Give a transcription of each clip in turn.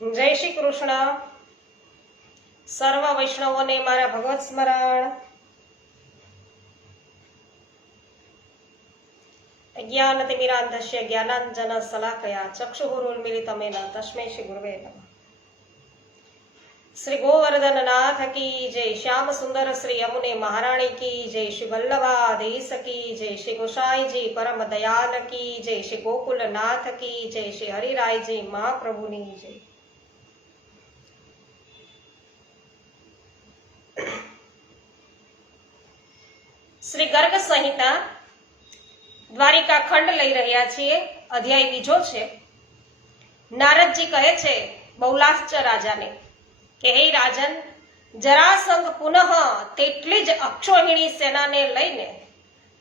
જય શ્રી કૃષ્ણ. સર્વ વૈષ્ણવોને મારા ભગવત સ્મરણ. જ્ઞાનતિમિરાન્ધસ્ય જ્ઞાનાંજન શલાકયા ચક્ષુરુન્મિલિતમેન તસ્મૈ શ્રી ગુરવે નમઃ. શ્રી ગોવર્ધન નાથ કી જય. શ્યામ સુંદર શ્રી યમુને મહારાણી કી જય. શ્રી વલ્લભાધીશ કી જય. શ્રી ગોસાઈજી પરમ દયાલ કી જય. શ્રી ગોકુલનાથ કી જય. શ્રી હરિરાયજી મહાપ્રભુની જય. શ્રી ગર્ગ સંહિતા દ્વારિકા ખંડ લઈ રહ્યા છીએ. અધ્યાય બીજો છે. નારદજી કહે છે બહુલાશ્ચ રાજાને કે હે રાજન, જરાસંઘ પુનઃ તેટલી જ અક્ષોહિણી સેનાને લઈને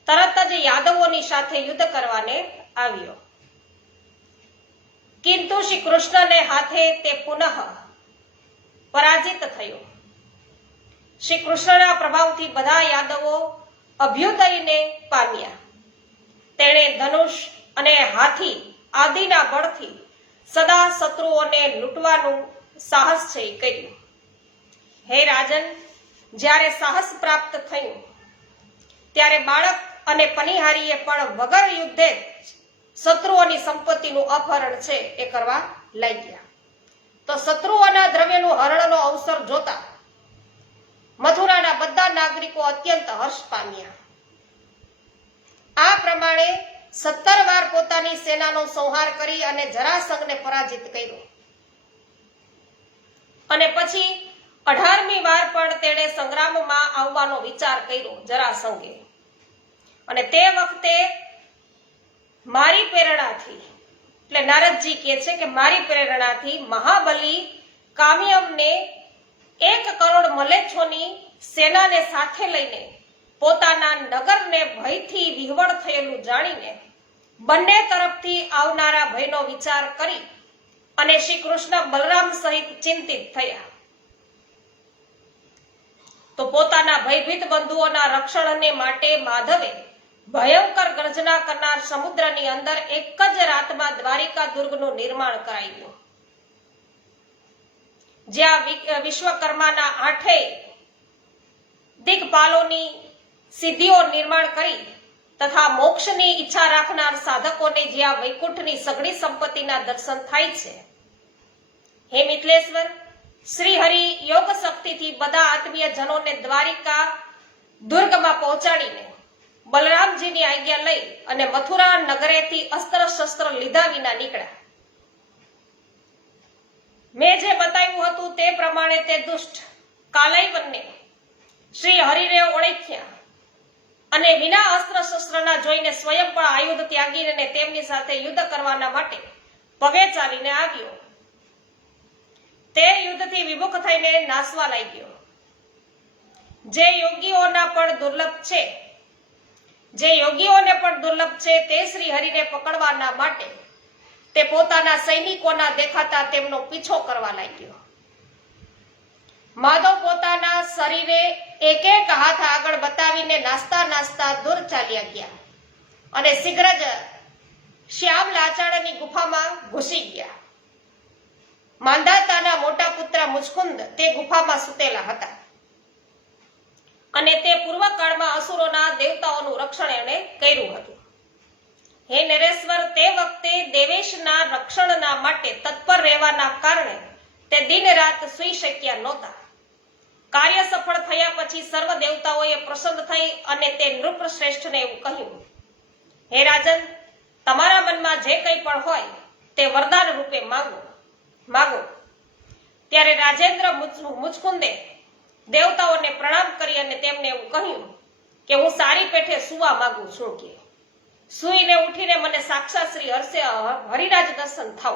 તરત જ યાદવોની સાથે યુદ્ધ કરવાને આવ્યો. કિંતુ શ્રી કૃષ્ણને હાથે તે પુનઃ પરાજિત થયો. શ્રી કૃષ્ણના પ્રભાવથી બધા યાદવો અભ્યુદયને પામ્યા. તેણે ધનુષ અને હાથી આદિના બળથી સદા શત્રુઓને લૂંટવાનું સાહસ છે કર્યું. હે રાજન, જ્યારે સાહસ પ્રાપ્ત થયું ત્યારે બાળક અને પનિહારીએ પણ વગર યુદ્ધે શત્રુઓની સંપત્તિનું અપહરણ છે એ કરવા લાગ્યા. તો શત્રુઓના દ્રવ્યનું હરણનો અવસર જોતા મથુરાના બધા નાગરિકો અત્યંત હર્ષ પામ્યા. આ પ્રમાણે 17 વાર પોતાની સેનાનો સંહાર કરી અને જરાસંઘને પરાજિત કર્યો. અને પછી 18મી વાર પણ તેણે સંગ્રામમાં આવવાનો વિચાર કર્યો જરાસંઘે. અને તે વખતે મારી પ્રેરણાથી, એટલે નારદજી કહે છે કે મારી પ્રેરણાથી મહાબલી કામ્યમને 1 કરોડ મલેચ્છોની સેનાને સાથે લઈને પોતાના નગરને ભયથી વિહવળ થયેલું જાણીને બંને તરફથી આવનારા ભયનો વિચાર કરી અને શ્રી કૃષ્ણ બલરામ સહિત ચિંતિત થયા. તો પોતાના ભયભીત બંધુઓના રક્ષણને માટે માધવે ભયંકર ગર્જના કરનાર સમુદ્રની અંદર એક જ રાતમાં દ્વારિકા દુર્ગનું નિર્માણ કરાવ્યું. જ્યાં વિશ્વકર્માના 8 દિગ્પાલોની સિદ્ધિઓ નિર્માણ કરી તથા મોક્ષની ઈચ્છા રાખનાર સાધકોને જ્યાં વૈકુંઠની સઘળી સંપત્તિના દર્શન થાય છે. હે મિથિલેશ્વર, શ્રી હરિ યોગ શક્તિથી બધા આત્મીય જનોને દ્વારિકા દુર્ગમાં પહોંચાડીને બલરામજીની આજ્ઞા લઈ અને મથુરા નગરેથી અસ્ત્ર શસ્ત્ર લીધા વિના નીકળ્યા. મેં જે બતાવ્યું હતું તે પ્રમાણે તે દુષ્ટ કાલયવનને શ્રી હરિને ઓળખ્યા અને વિના અસ્ત્ર શસ્ત્રના જોઈને સ્વયં પણ આયુધ ત્યાગીને તેમની સાથે યુદ્ધ કરવાના માટે પગે ચાલીને આવ્યો. તે યુદ્ધથી વિમુખ થઈને નાસવા લાગ્યો. જે યોગીઓને પણ દુર્લભ છે તે શ્રી હરિને પકડવાના માટે તે પોતાના સૈનિકોના દેખાતા તેમનો પીછો કરવા લાગ્યો. માધવ પોતાના શરીરે એક હાથ આગળ બતાવીને નાસ્તા નાસ્તા દૂર ચાલ્યા ગયા અને શીઘ્ર જ શ્યામ લાચાળની ગુફામાં ઘૂસી ગયા. માંધાતાના મોટા પુત્ર મુચકુંદ તે ગુફામાં સૂતેલા હતા અને તે પૂર્વકાળમાં અસુરોના દેવતાઓનું રક્ષણ એણે કર્યું હતું. હે નરેશ્વર, તે વખતે દેવેશના રક્ષણના માટે તત્પર રહેવાના કારણે તે દિન રાત સૂઈ શક્યા નહોતા. કાર્ય સફળ થયા પછી સર્વ દેવતાઓએ પ્રસન્ન થઈ અને તે નૃપશ્રેષ્ઠને એવું કહ્યું, હે રાજન, તમારા મનમાં જે કંઈ પણ હોય તે વરદાન રૂપે માગો. ત્યારે રાજેન્દ્ર મુચકુંદે દેવતાઓને પ્રણામ કરી અને તેમને એવું કહ્યું કે હું સારી પેઠે સુવા માંગુ છું. કે સુઈને ઉઠીને મને સાક્ષાત શ્રી હરિરાજ દર્શન થાવ.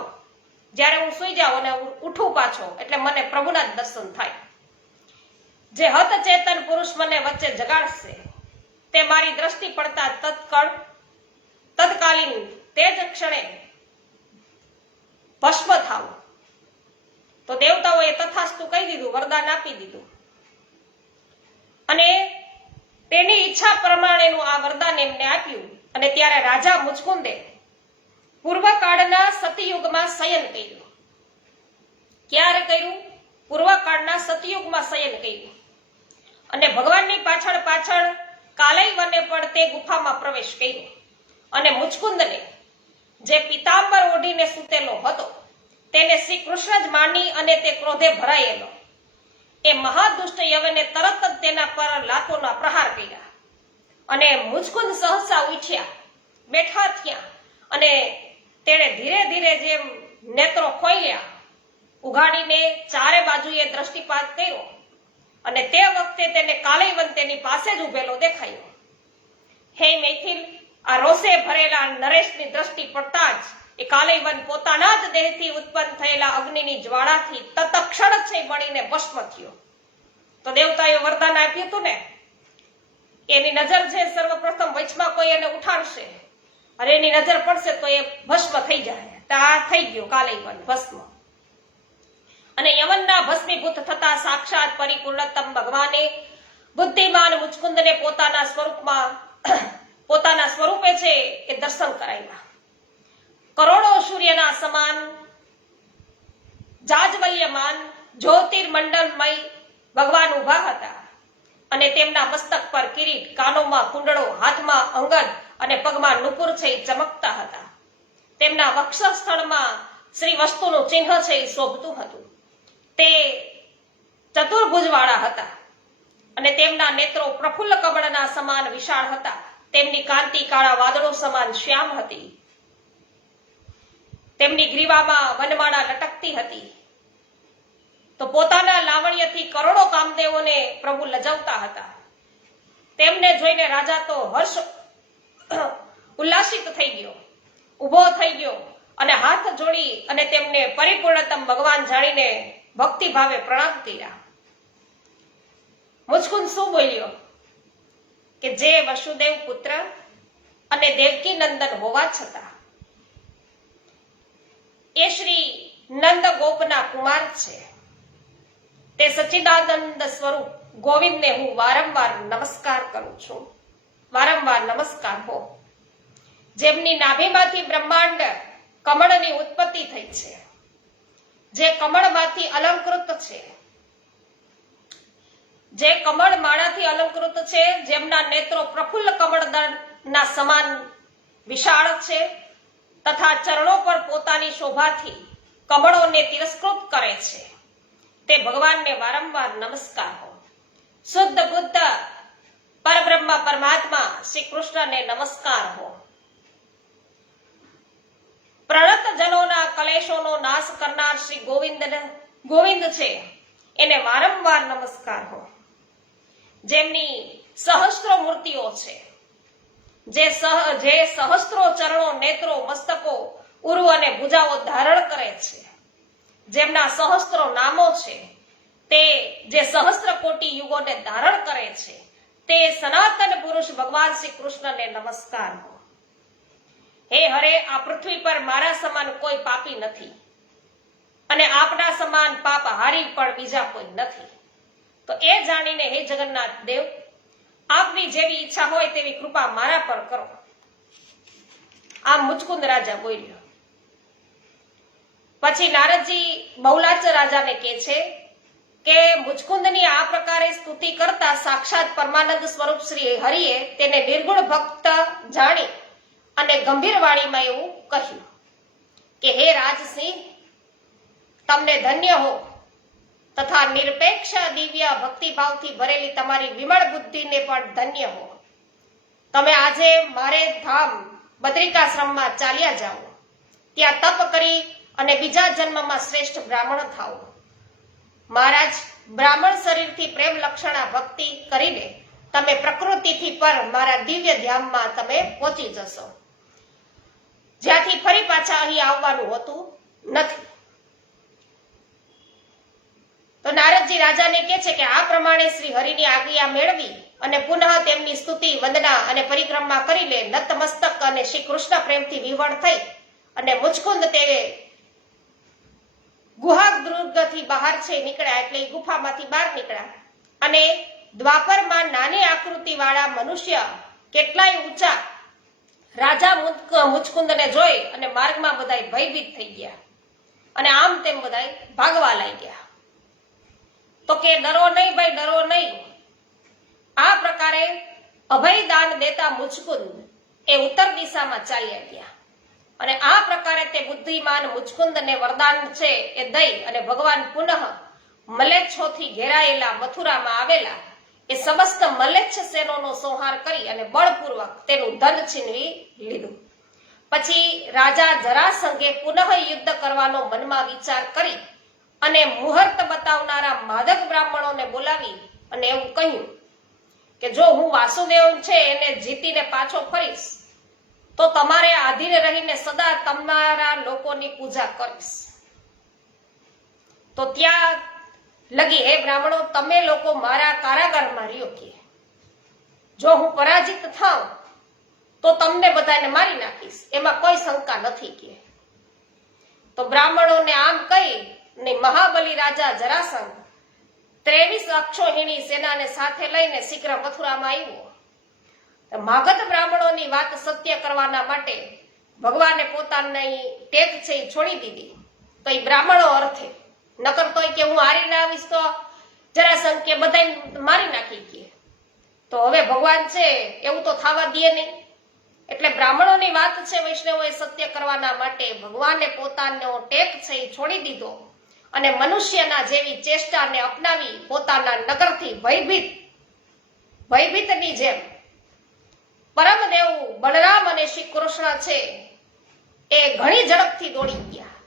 જ્યારે હું સુઈ જાઉં અને ઉઠું પાછો એટલે મને પ્રભુના જ દર્શન થાય. જે હત ચેતન પુરુષ મને વચ્ચે જગાડશે તે મારી દ્રષ્ટિ પડતા તત્કાલીન તે જ ક્ષણે ભસ્મ થાવ. તો દેવતાઓએ તથાસ્તુ કહી દીધું, વરદાન આપી દીધું અને તેની ઈચ્છા પ્રમાણેનું આ વરદાન એમને આપ્યું. અને ત્યારે રાજા મુચકુંદે પૂર્વકાળના સતયુગમાં શયન કર્યું ક્યારે કર્યું? પૂર્વકાળના સતયુગમાં શયન કર્યું. અને ભગવાનની પાછળ પાછળ કાલયવને પણ તે ગુફામાં પ્રવેશ કર્યો. અને મુચકુંદને જે પિતાંબર ઓઢીને સૂતેલો હતો તેને શ્રી કૃષ્ણ જ માની અને તે ક્રોધે ભરાયેલો એ મહાદુષ્ટ યવને તરત જ તેના પર લાતોના પ્રહાર કર્યા. અને મુચકુંદ સહસા ઉઠ્યા, બેઠા થયા અને તેણે ધીરે ધીરે જેમ નેત્રો ખોલ્યા, ઉઘાડીને ચારે બાજુએ દ્રષ્ટિપાત કર્યો અને તે વખતે તેને કાલયવન તેની પાસે જ ઉભેલો દેખાયો. હે મૈથિલ, આ રોષે ભરેલા નરેશની દ્રષ્ટિ પડતા જ એ કાલયવન પોતાના જ દેહથી ઉત્પન્ન થયેલા અગ્નિની જ્વાળાથી તત્ક્ષણ જ બળીને ભસ્મ થયો. તો દેવતાએ વરદાન આપ્યું હતું ને, એની નજર છે સર્વપ્રથમ વચમાં કોઈ એને ઉઠાડશે અને એની નજર પડશે તો એ ભસ્મ થઈ જાય. તો આ થઈ ગયો કાલયવન ભસ્મ. અને યવનના ભસ્મીભૂત થતા સાક્ષાત પરિપૂર્ણતમ ભગવાને બુદ્ધિમાન મુચકુંદને પોતાના સ્વરૂપે છે એ દર્શન કરાવ્યા. કરોડો સૂર્યના સમાન જાજવલ્યમાન જ્યોતિર્મંડળમય ભગવાન ઉભા હતા અને તેમના મસ્તક પર કિરીટ, કાનોમાં કુંડળો, હાથમાં અંગદ અને પગમાં નુપુર છે એ ચમકતા હતા. તેમના વક્ષસ્થળમાં શ્રી વસ્તુનું ચિહ્ન છે એ શોભતું હતું. તે ચતુર્ભુજવાળા હતા અને તેમના નેત્રો પ્રફુલ્લ કમળના સમાન વિશાળ હતા. તેમની કાંતિ કાળા વાદળો સમાન શ્યામ હતી. તેમની ગ્રીવામાં વનમાળા લટકતી હતી. તો પોતાના લાવણ્યથી કરોડો કામદેવોને પ્રભુ લજાવતા હતા. તેમને જોઈને રાજા તો હર્ષ ઉલ્લાસિત થઈ ગયો, ઊભો થઈ ગયો અને હાથ જોડી અને તેમને પરિપૂર્ણતમ ભગવાન જાણીને ભક્તિ ભાવે પ્રણામ કર્યા. મુચકુંદ શું બોલ્યો કે જે વસુદેવ પુત્ર અને દેવકી નંદન હોવા છતાં એ શ્રી નંદ ગોપના કુમાર છે. તે સચ્ચિદાનંદ સ્વરૂપ ગોવિંદને હું વારંવાર નમસ્કાર કરું છું. વારંવાર નમસ્કાર હો. જેમની નાભીમાંથી બ્રહ્માંડ કમળની ઉત્પત્તિ થઈ છે, જે કમળમાંથી અલંકૃત છે, જે કમળ માળાથી અલંકૃત છે, જેમના નેત્રો પ્રફુલ્લ કમળદળના સમાન વિશાળ છે તથા ચરણો પર પોતાની શોભાથી કમળોને તિરસ્કૃત કરે છે, તે ભગવાનને વારંવાર નમસ્કાર હો. શુદ્ધ બુદ્ધ પરબ્રહ્મ પરમાત્મા શ્રી કૃષ્ણને નમસ્કાર હો. પ્રણત જનોના કલેશોનો નાશ કરનાર શ્રી ગોવિંદ છે એને વારંવાર નમસ્કાર હો. જેમની સહસ્ત્રો મૂર્તિઓ છે, જે સહસ્ત્રો ચરણો, નેત્રો, મસ્તકો, ઉરુ અને ભુજાઓ ધારણ કરે છે, જેમના સહસ્ત્રો નામો છે, તે જે સહસ્ત્ર કોટી યુગોને ધારણ કરે છે, તે સનાતન પુરુષ ભગવાન શ્રી કૃષ્ણને નમસ્કાર હો. હે હરે, આ પૃથ્વી પર મારા સમાન કોઈ પાપી નથી અને આપના સમાન પાપ હારી પણ બીજા કોઈ નથી. તો એ જાણીને હે જગન્નાથ દેવ, આપની જેવી ઈચ્છા હોય તેવી કૃપા મારા પર કરો. આમ મુચકુંદ રાજા બોલ્યો. પછી નારદજી બહુલાચ રાજાને કહે છે કે મુચકુંદની આ પ્રકારે સ્તુતિ કરતા સાક્ષાત પરમાનંદ સ્વરૂપ શ્રી હરિએ તેને નિર્ગુણ ભક્ત જાણી અને ગંભીર વાણીમાં એવું કહ્યું કે હે રાજસિંહ, તમને ધન્ય હો તથા નિરપેક્ષ દિવ્ય ભક્તિભાવથી ભરેલી તમારી વિમળ બુદ્ધિને પણ ધન્ય હો. તમે આજે મારે ધામ બદ્રિકાશ્રમમાં ચાલ્યા જાઓ, ત્યાં તપ કરી અને બીજા જન્મમાં શ્રેષ્ઠ બ્રાહ્મણ થાઓ. મહારાજ, બ્રાહ્મણ શરીરથી પ્રેમ લક્ષણા ભક્તિ કરીને તમે પ્રકૃતિથી પર મારા દિવ્ય ધામમાં તમે પહોંચી જશો, જ્યાંથી ફરી પાછા અહીં આવવાનું હોતું નથી. તો નારદજી રાજાને કહે છે કે આ પ્રમાણે શ્રી હરિની આજ્ઞા મેળવી અને પુનઃ તેમની સ્તુતિ, વંદના અને પરિક્રમા કરી લે નતમસ્તક અને શ્રી કૃષ્ણ પ્રેમથી વિવળ થઈ અને મુચકુંદ તે ગુહાગૃહથી બહાર છે નીકળ્યા, એટલે ગુફામાંથી બહાર નીકળ્યા અને દ્વાપરમાં નાની આકૃતિ વાળા મનુષ્ય કેટલાય ઊંચા રાજા મુચકુંદને જોઈ અને માર્ગમાં બધાય ભયભીત થઈ ગયા. અને આમ તેમ બધાય ભાગવા લાગ્યા. તો કે ડરો નહીં ભાઈ, ડરો નહીં. આ પ્રકારે અભયદાન દેતા મુચકુંદ એ ઉત્તર દિશામાં ચાલ્યા ગયા અને આ પ્રકારે તે બુદ્ધિમાન મુચકુંદને વરદાન છે એ દઈ અને ભગવાન પુનઃ મલેચ્છોથી ઘેરાયેલા મથુરામાં આવેલા એ સમસ્ત મલેચ્છ સેનોનો સંહાર કરી અને બળપૂર્વક તેનું ધન છીનવી લીધું. પછી રાજા જરાસંઘે પુનઃ યુદ્ધ કરવાનો મનમાં વિચાર કરી અને મુહૂર્ત બતાવનારા માદક બ્રાહ્મણોને બોલાવી અને એવું કહ્યું કે જો હું વાસુદેવ છે એને જીતીને પાછો ફરીશ તો તમારે આધીન રહીને સદા તમારા લોકોની પૂજા કરીશ. તો ત્યાં લગી હે બ્રાહ્મણો, તમે લોકો મારા કારાગારમાં રહ્યો કે જો હું પરાજિત થાઉં તો તમને બધાને મારી નાખીશ, એમાં કોઈ શંકા નથી કે. તો બ્રાહ્મણોને આમ કહી ને મહાબલી રાજા જરાસંઘ 23 અક્ષોહિણી સેનાને સાથે લઈને શીઘ્ર મથુરામાં આવ્યો. માગધ બ્રાહ્મણોની વાત સત્ય કરવાના માટે ભગવાને પોતાની ટેક છે એ છોડી દીધી. તો એ બ્રાહ્મણો અર્થે નકર તો કે હું હારીને આવીશ તો જરાસંઘ કે બધા મારી નાખી કે. તો હવે ભગવાન છે એવું તો થવા દે નહીં. એટલે બ્રાહ્મણોની વાત છે વૈષ્ણવોએ સત્ય કરવાના માટે ભગવાને પોતાનો ટેક છે એ છોડી દીધો અને મનુષ્યના જેવી ચેષ્ટાને અપનાવી પોતાના નગરથી ભયભીતની જેમ પરમદેવ બલરામ અને શ્રી કૃષ્ણ છે એ ઘણી ઝડપથી દોડી ગયા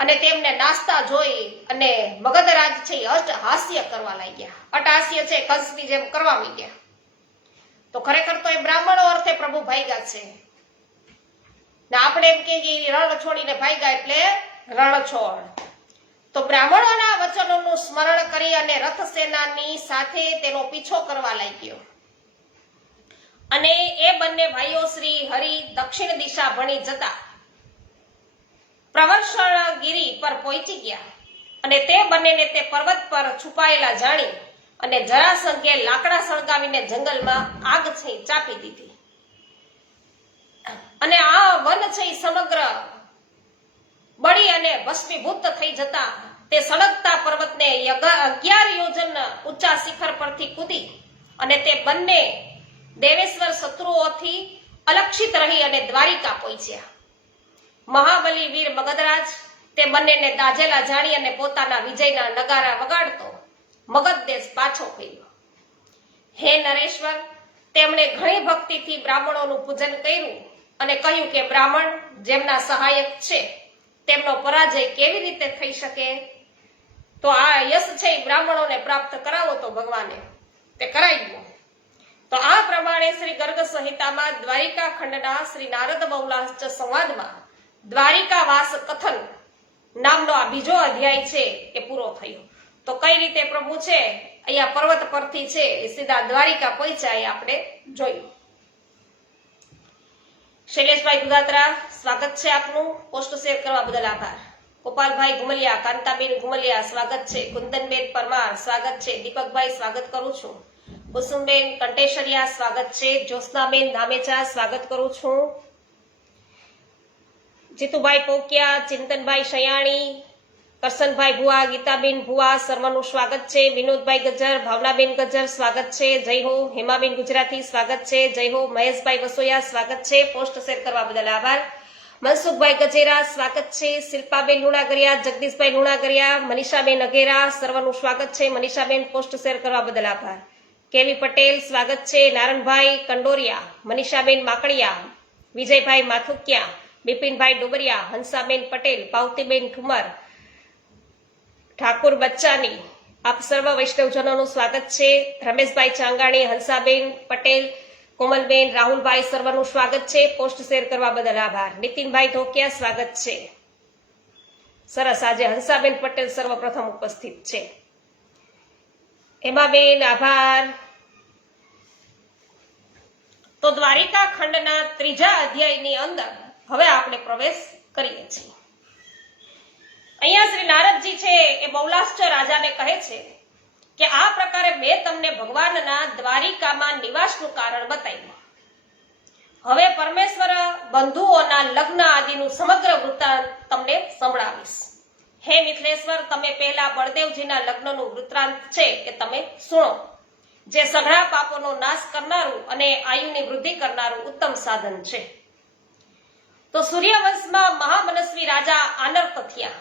અને તેમને નાસ્તા જોઈ અને મગધરાજ છે એ અટ્ટહાસ્ય કરવા લાગ્યા. અટ્ટહાસ્ય છે કંસની જેમ કરવા માંડ્યા. તો ખરેખર તો એ બ્રાહ્મણો અર્થે પ્રભુ ભાગ્યા છે ને આપણે એમ કે રણ છોડીને ભાગ્યા એટલે રણછોડ. તો બ્રાહ્મણોના વચનોનું સ્મરણ કરી અને રથ સેનાની સાથે તેનો પીછો કરવા લાગ્યો અને એ બંને ભાઈઓ શ્રી હરિ દક્ષિણ દિશા ભણી જતા પ્રવર્ષણગીરી પર પહોંચી ગયા અને તે બંનેને તે પર્વત પર છુપાયેલા જાણી અને જરાસંઘે લાકડા સળગાવીને જંગલમાં આગ છે ચાપી દીધી અને આ વન છે સમગ્ર બળી અને ભસ્મીભૂત થઈ જતા તે સળગતા પર્વતને 11 યોજન ઊંચા શિખર પરથી કૂદી અને તે બંને દેવેશ્વર શત્રુઓથી અલક્ષિત રહી અને દ્વારિકા પહોંચ્યા. મહાબલી વીર મગધરાજ તે બંનેને દાઝેલા જાણી અને પોતાના વિજયના નગારા વગાડતો મગધ દેશ પાછો ફર્યો. હે નરેશ્વર, તેમણે ઘણી ભક્તિથી બ્રાહ્મણોનું પૂજન કર્યું અને કહ્યું કે બ્રાહ્મણ જેમના સહાયક છે તેમનો પરાજય કેવી રીતે થઈ શકે? તો આ યશ છે બ્રાહ્મણોને પ્રાપ્ત કરાવો તો ભગવાને તે કરાવ્યું. તો આ પ્રમાણે શ્રી ગર્ગ સંહિતામાં દ્વારિકા ખંડના શ્રી નારદ બહુલાશ્ચ સંવાદમાં દ્વારિકાવાસ કથન નામનો આ બીજો અધ્યાય છે એ પૂરો થયો. તો કઈ રીતે પ્રભુ છે અહીંયા પર્વત પરથી છે એ સીધા દ્વારિકા પહોંચ્યા એ આપણે જોયું. શૈલેષભાઈ દુધાત્રા, સ્વાગત છે આપનું. પોસ્ટ શેર કરવા બદલ આભાર. ગોપાલભાઈ ઘુમલિયા, કાંતાબેન ઘુમલિયા, સ્વાગત છે. કુંદનબેન પરમાર, સ્વાગત છે. દીપકભાઈ, સ્વાગત કરું છું. કુસુમબેન કંટેશરિયા, સ્વાગત છે. જ્યોત્સનાબેન ધામેચા, સ્વાગત કરું છું. જીતુભાઈ પોકિયા, ચિંતનભાઈ શયાણી, કરશનભાઈ ભુવા, ગીતાબેન ભુવા, સર્વનું સ્વાગત છે. વિનોદભાઈ ગજ્જર, ભાવનાબેન ગજ્જર, સ્વાગત છે. જય હો. હેમાબેન ગુજરાતી, સ્વાગત છે. જય હો. મહેશભાઈ વસોયા, સ્વાગત છે. પોસ્ટ શેર કરવા બદલ આભાર. મનસુખભાઈ ગજેરા, સ્વાગત છે. શિલ્પાબેન લુણાગરિયા, જગદીશભાઈ લુણાગરિયા, મનીષાબેન અઘેરા, સર્વનું સ્વાગત છે. મનીષાબેન, પોસ્ટ શેર કરવા બદલ આભાર. કેવી પટેલ, સ્વાગત છે. નારણભાઈ કંડોરિયા, મનીષાબેન માકડિયા, વિજયભાઈ માથુકિયા, બિપિનભાઈ ડોબરિયા, હંસાબેન પટેલ, પાવતીબેન ઠુમર, ઠાકુર બચ્ચાની, આપ સર્વ વૈષ્ણવજનોનું સ્વાગત છે. રમેશભાઈ ચાંગાણી, હંસાબેન પટેલ, કોમલબેન, રાહુલભાઈ, સર્વનું સ્વાગત છે. પોસ્ટ શેર કરવા બદલ આભાર. નીતિનભાઈ ધોકિયા, સ્વાગત છે. સરસ, આજે હંસાબેન પટેલ સર્વપ્રથમ ઉપસ્થિત છે. હેમાબેન, આભાર. તો દ્વારિકા ખંડના 3જા અધ્યાયની અંદર હવે આપણે પ્રવેશ કરીએ છીએ. અહીંયા શ્રી નારદજી છે એ બહુલાશ્ચ રાજાને કહે છે કે આ પ્રકારે મેં તમને ભગવાનના દ્વારિકામાં નિવાસનું કારણ બતાવ્યું. હવે પરમેશ્વર બંધુઓના લગ્ન આદિનું સમગ્ર વૃત્તાંત તમને સંભળાવીશ. હે મિથિલેશ્વર, તમે પહેલા બળદેવજીના લગ્નનું વૃત્તાંત છે એ તમે સુણો, જે સઘળા પાપોનો નાશ કરનારું અને આયુની વૃદ્ધિ કરનારું ઉત્તમ સાધન છે. તો સૂર્યવંશમાં મહામનસ્વી રાજા આનર્ત થયા,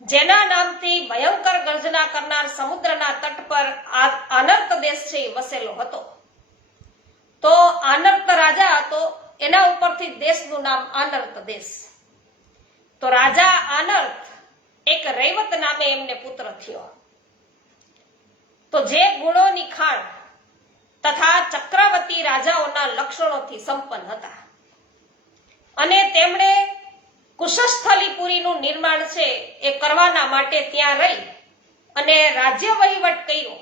જેના નામથી ભયંકર ગર્જના કરનાર સમુદ્રના તટ પર આનર્ત દેશ છે વસેલો હતો. તો આનર્ત રાજા હતો, એના ઉપરથી દેશનું નામ આનર્ત દેશ. તો રાજા આનર્ત એક રૈવત નામે એમને પુત્ર થયો. તો જે ગુણોની ખાણ તથા ચક્રવર્તી રાજાઓના લક્ષણોથી સંપન્ન હતા, અને તેમણે કુશસ્થલીપુરીનું નિર્માણ છે એ કરવાના માટે ત્યાં રહી અને રાજ્ય વહીવટ કર્યો.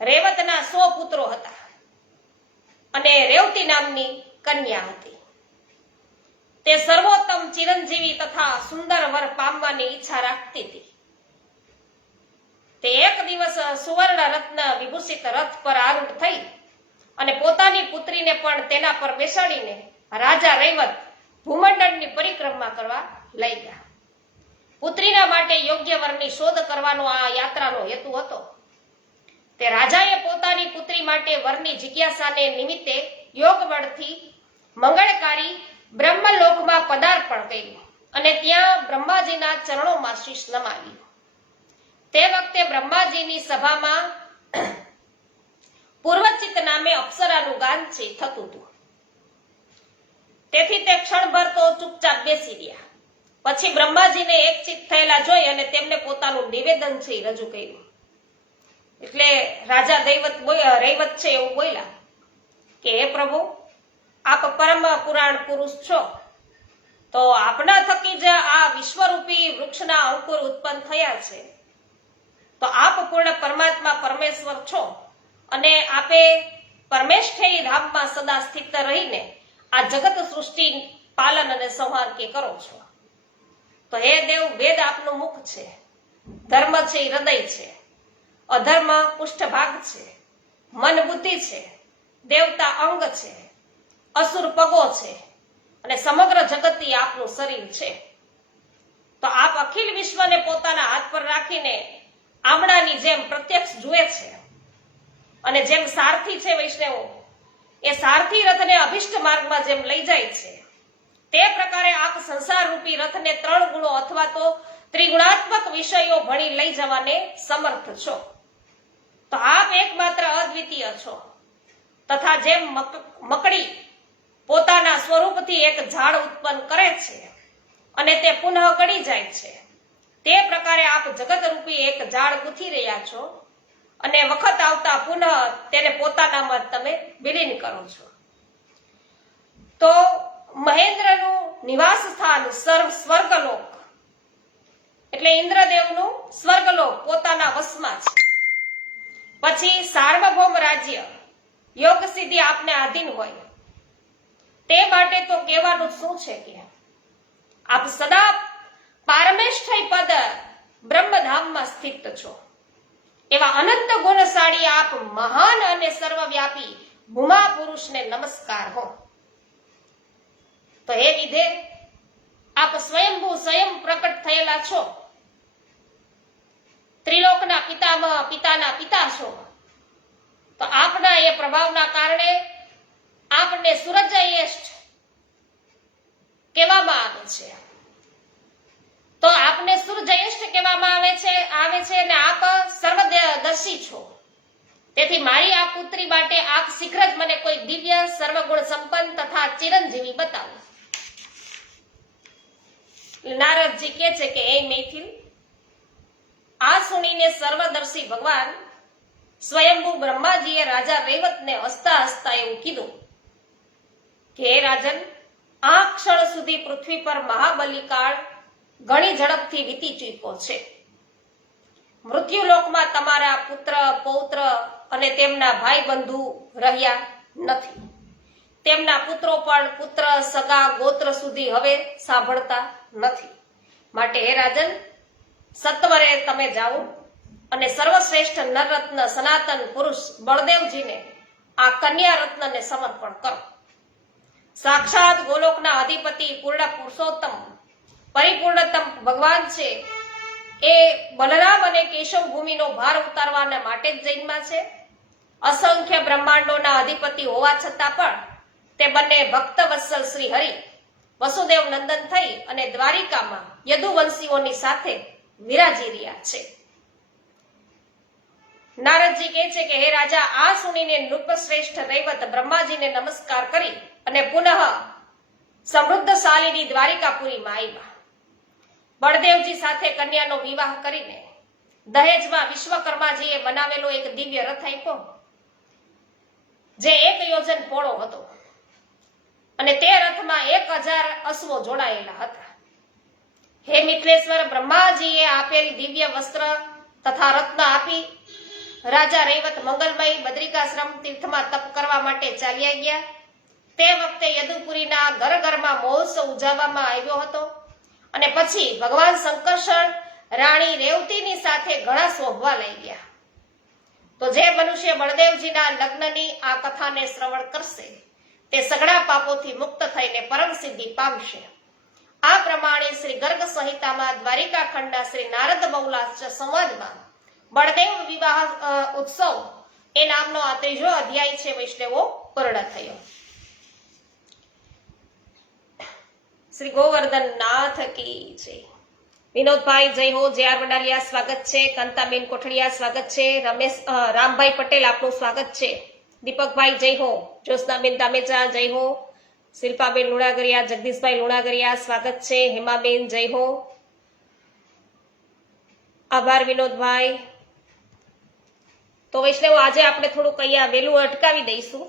રેવતના 100 પુત્રો હતા અને રેવતી નામની કન્યા હતી. તે સર્વોત્તમ ચિરંજીવી તથા સુંદર વર પામવાની ઈચ્છા રાખતી હતી. તે એક દિવસ સુવર્ણ રત્ન વિભૂષિત રથ પર આરૂઢ થઈ અને પોતાની પુત્રીને પણ તેના પર બેસાડીને રાજા રૈવત ભૂમંડળની પરિક્રમા કરવા લઈ ગયા. પુત્રીના માટે યોગ્ય વરની શોધ કરવાનો આ યાત્રાનો હેતુ હતો. તે રાજાએ પોતાની પુત્રી માટે વરની જિજ્ઞાસાને નિમિત્તે યોગ બળથી મંગળકારી બ્રહ્મલોકમાં પદાર્પણ કર્યું અને ત્યાં બ્રહ્માજીના ચરણોમાં શીશ નમાવ્યું. તે વખતે બ્રહ્માજીની સભામાં પૂર્વચિત નામે અપ્સરાનું ગાન છે થતું હતું. તેથી તે ક્ષણભર તો ચૂપચાપ બેસી રહ્યા. પછી બ્રહ્માજીને એકચિત થયેલા જોઈ અને તેમને પોતાનું નિવેદન છે રજૂ કર્યું. એટલે રાજા રૈવત છે એવું બોલ્યા કે હે પ્રભુ, આપ પરમ પુરાણ પુરુષ છો, તો આપના થકી જ આ વિશ્વરૂપી વૃક્ષના અંકુર ઉત્પન્ન થયા છે. તો આપ પૂર્ણ પરમાત્મા પરમેશ્વર છો અને આપે પરમેષ્ઠેય ધામમાં સદા સ્થિત રહીને આ જગત સૃષ્ટિ પાલન અને સંહાર કે કરો છો. તો હે દેવ, વેદ આપનું મુખ છે, ધર્મ છે એ હૃદય છે, અધર્મ પૃષ્ઠભાગ છે, મન બુદ્ધિ છે, દેવતા અંગ છે, અસુર પગો છે અને સમગ્ર જગત એ આપનું શરીર છે. તો આપ અખિલ વિશ્વને પોતાના હાથ પર રાખીને આમળાની જેમ પ્રત્યક્ષ જુએ છે અને જેમ સારથી છે વૈષ્ણવો એ સારથી રથને અભિષ્ટ માર્ગમાં જેમ લઈ જાય છે, તે પ્રકારે આપ સંસાર રૂપી રથને 3 ગુણો અથવા તો ત્રિગુણાત્મક વિષયો ભણી લઈ જવાને સમર્થ છો. તો આપ એકમાત્ર અદ્વિતીય છો તથા જેમ મકડી પોતાના સ્વરૂપથી એક ઝાડ ઉત્પન્ન કરે છે અને તે પુનઃ ગળી જાય છે, તે પ્રકારે આપ જગતરૂપી એક ઝાડ ગૂંથી રહ્યા છો અને વખત આવતા પુનઃ તેને પોતાનામાં તમે વિલીન કરો છો. તો મહેન્દ્રનું નિવાસ સ્થાન સ્વર્ગલોક એટલે ઇન્દ્રદેવનું સ્વર્ગલોક પોતાના વશમાં છે. પછી સાર્વભૌમ રાજ્ય યોગ સિદ્ધિ આપને આધીન હોય, તે માટે તો કહેવાનું શું છે કે આપ સદા પારમેષ્ઠય પદ બ્રહ્મધામમાં સ્થિત છો. એવા અનંત ગુણશાળી આપ મહાન અને સર્વવ્યાપી ભૂમા પુરુષને નમસ્કાર હો. તો હે વિધે, આપ સ્વયંભૂ સ્વયં પ્રકટ થયેલા છો, ત્રિલોકના પિતાના પિતા છો. તો આપના એ પ્રભાવના કારણે આપને સૂરજયેષ્ઠ કહેવામાં આવે છે. તો આપને સૂરજયેષ્ઠ કહેવામાં આવે છે અને આપ સર્વદર્શી છો. તેથી મારી આ પુત્રી માટે આપ શીઘ્ર જ મને કોઈ દિવ્ય સર્વગુણ સંપન્ન તથા ચિરંજીવી બતાવો. નારદજી કહે છે કે હે મૈથિલ, આ સુણીને સર્વદર્શી ભગવાન સ્વયંભૂ બ્રહ્માજીએ રાજા રૈવતને હસતા હસતા એવું કીધું કે હે રાજન, આ ક્ષણ સુધી પૃથ્વી પર મહાબલિકાળ ઘણી ઝડપથી વીતી ચૂક્યો છે. મૃત્યુલોકમાં તમારા પુત્ર પૌત્ર અને તેમના ભાઈ બંધુ રહ્યા નથી. તેમના પુત્રો પણ પુત્ર સગા ગોત્ર સુધી હવે સાંભળતા નથી. માટે હે રાજન, સત્વરે તમે જાઓ અને સર્વશ્રેષ્ઠ નરરત્ન સનાતન પુરુષ બળદેવજીને આ કન્યા રત્નને સમર્પણ કરો. સાક્ષાત ગોલોકના અધિપતિ પૂર્ણ પુરુષોત્તમ પરિપૂર્ણતમ ભગવાન છે એ બલરામ અને કેશવ ભૂમિનો ભાર ઉતારવાના માટે જ જન્મા છે. અસંખ્ય બ્રહ્માંડોના અધિપતિ હોવા છતાં પણ તે બંને ભક્ત વત્સલ શ્રી હરિ વસુદેવ નંદન થઈ અને દ્વારિકામાં યદુવંશીઓની સાથે વિરાજી રહ્યા છે. નારદજી કહે છે કે હે રાજા, આ સુનીને નૃપશ્રેષ્ઠ રૈવત બ્રહ્માજીને નમસ્કાર કરી અને પુનઃ સમૃદ્ધશાલીની દ્વારિકાપુરીમાં આવ્યા. બળદેવજી સાથે કન્યાનો વિવાહ કરીને દહેજમાં વિશ્વકર્માજીએ બનાવેલો એક દિવ્ય રથ આપ્યો, જે 1 યોજન પહોળો હતો અને તે રથમાં 1000 અશ્વો જોડાયેલા હતા. હે મિથલેશ્વર, બ્રહ્માજીએ આપેલ દિવ્ય વસ્ત્ર તથા રત્ન આપી રાજા રૈવત મંગલમય બદ્રિકાશ્રમ તીર્થમાં તપ કરવા માટે ચાલ્યા ગયા. તે વખતે યદુપુરીના ઘર ઘરમાં મહોત્સવ ઉજવવામાં આવ્યો હતો અને પછી ભગવાન શંકરષણ રાણી રેવતીની સાથે ઘણા શોભવા લઈ ગયા. તો જે મનુષ્ય બળદેવજીના લગ્નની આ કથાને શ્રવણ કરશે તે સઘળા પાપોથી મુક્ત થઈને પરમ સિદ્ધિ પામશે. આ પ્રમાણે શ્રી ગર્ગ સંહિતામાં દ્વારિકા ખંડના શ્રી નારદ બહુલાશ્ચ સંવાદમાં બળદેવ વિવાહ ઉત્સવ એ નામનો આ 3જો અધ્યાય છે વૈષ્ણવો પૂર્ણ થયો. શ્રી ગોવર્ધન નાથ કી જય. વિનોદભાઈ જય હો. જે.આર. વડાલિયા સ્વાગત છે. કાંતાબેન કોઠડિયા સ્વાગત છે. રામભાઈ પટેલ આપનું સ્વાગત છે. દીપકભાઈ જય હો. જ્યોત્સનાબેન દામેજા જય હો. શિલ્પાબેન લુણાગરિયા, જગદીશભાઈ લુણાગરિયા સ્વાગત છે. હેમાબેન જય હો. આભાર વિનોદભાઈ. તો વૈષ્ણવ, આજે આપણે થોડુંક અહીંયા વહેલું અટકાવી દઈશું.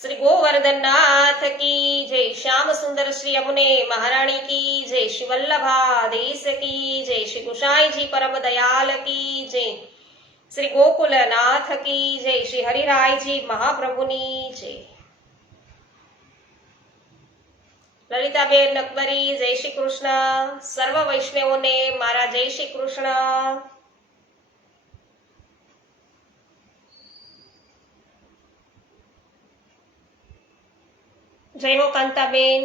શ્રી ગોવર્ધનનાથ કી જય. શ્યામ સુંદર શ્રી યમુને મહારાણી કી જય. શ્રી વલ્લભાધીશ કી જય. શ્રી ગુસાઈજી પરમ દયાલ કી જય. શ્રી ગોકુલનાથ કી જય. શ્રી હરિરાયજી મહાપ્રભુની જય. લલિતાબેન અકબરી જય શ્રી કૃષ્ણ. સર્વ વૈષ્ણવોને મારા જય શ્રી કૃષ્ણ. જય હો કાંતાબેન.